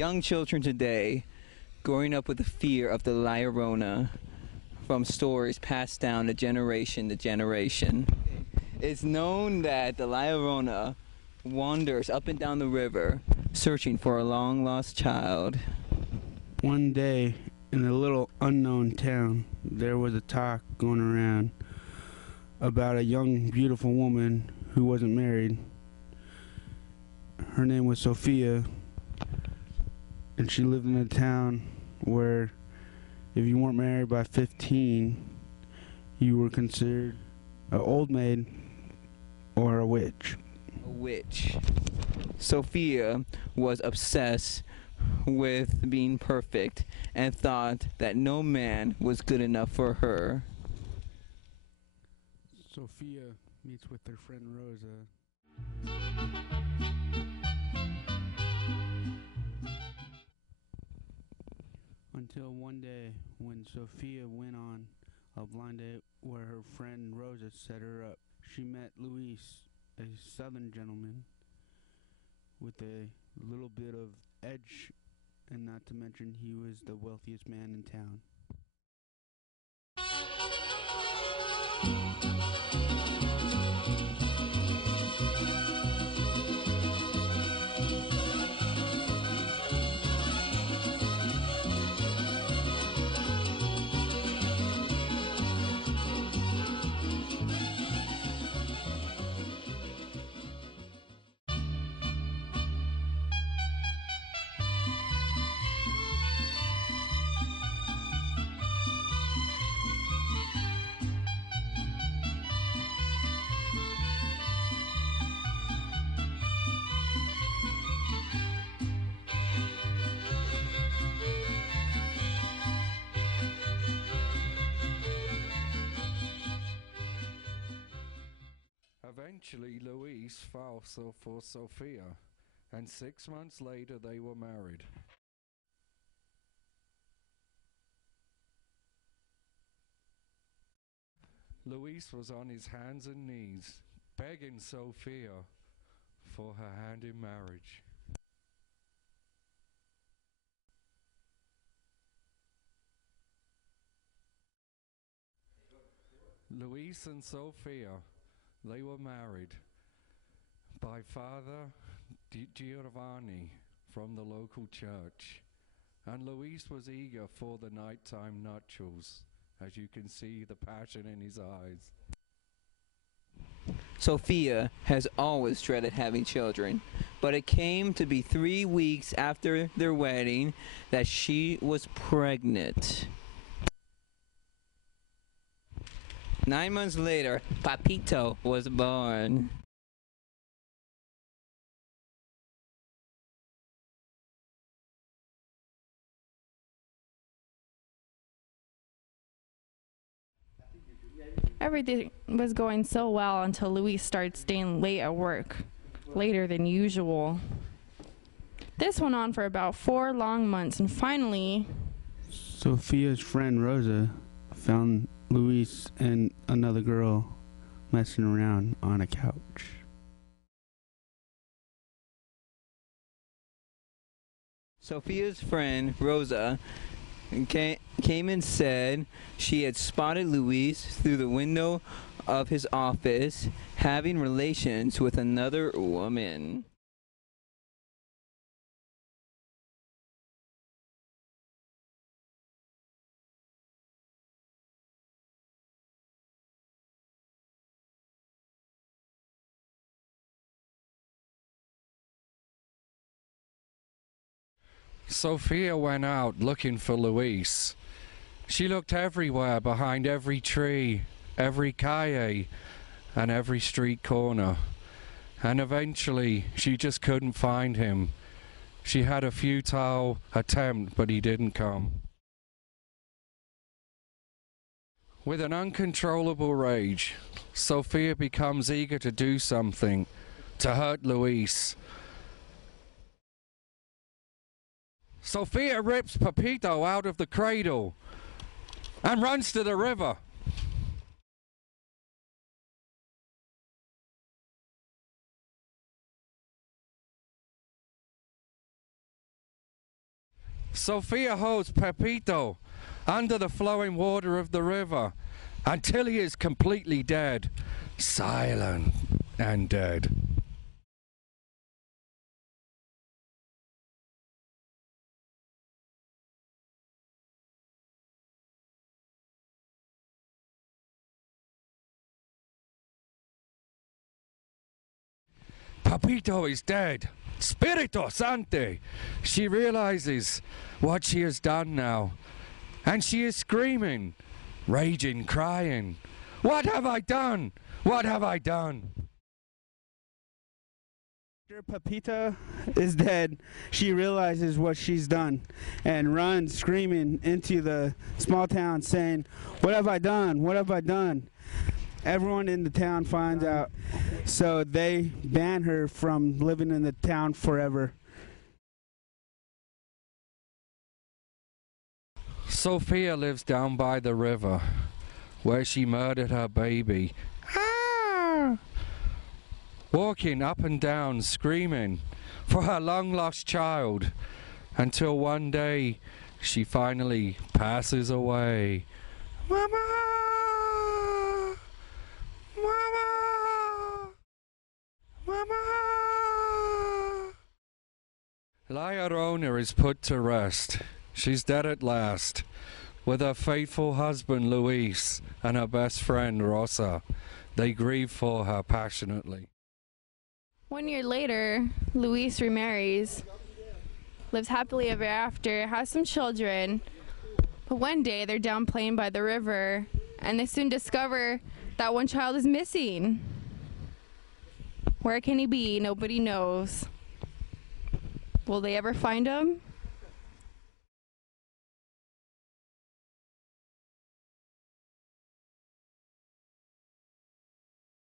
Young children today, growing up with the fear of the Llorona from stories passed down to generation. It's known that the Llorona wanders up and down the river searching for a long-lost child. One day, in a little unknown town, there was a talk going around about a young, beautiful woman who wasn't married. Her name was Sophia, and she lived in a town where if you weren't married by 15, you were considered an old maid or a witch. A witch. Sophia was obsessed with being perfect and thought that no man was good enough for her. Sophia meets with her friend Rosa. Until one day when Sophia went on a blind date where her friend Rosa set her up. She met Luis, a southern gentleman with a little bit of edge, and not to mention he was the wealthiest man in town. Eventually, Luis fell for Sophia, and 6 months later they were married. Luis was on his hands and knees, begging Sophia for her hand in marriage. Luis and Sophia, they were married by Father Giovanni from the local church, and Luis was eager for the nighttime nuptials, as you can see the passion in his eyes. Sophia has always dreaded having children, but it came to be 3 weeks after their wedding that she was pregnant. 9 months later, Papito was born. Everything was going so well until Luis started staying late at work, later than usual. This went on for about 4 long months, and finally, Sophia's friend Rosa found Luis and another girl messing around on a couch. Sophia's friend, Rosa, came and said she had spotted Luis through the window of his office having relations with another woman. Sophia went out looking for Luis. She looked everywhere, behind every tree, every calle, and every street corner. And eventually, she just couldn't find him. She had a futile attempt, but he didn't come. With an uncontrollable rage, Sophia becomes eager to do something to hurt Luis. Sophia rips Pepito out of the cradle and runs to the river. Sophia holds Pepito under the flowing water of the river until he is completely dead, silent and dead. Pepito is dead. Spirito Sante! She realizes what she has done now, and she is screaming, raging, crying, "What have I done? What have I done?" After Pepita is dead, she realizes what she's done and runs screaming into the small town saying, "What have I done? What have I done?" Everyone in the town finds out, so they ban her from living in the town forever. Sophia lives down by the river, where she murdered her baby. Ah! Walking up and down, screaming for her long-lost child, until one day she finally passes away. Mama! Mama! Mama! Llorona is put to rest. She's dead at last, with her faithful husband Luis and her best friend Rosa. They grieve for her passionately. 1 year later, Luis remarries, lives happily ever after, has some children, but one day they're down playing by the river and they soon discover that one child is missing. Where can he be? Nobody knows. Will they ever find him?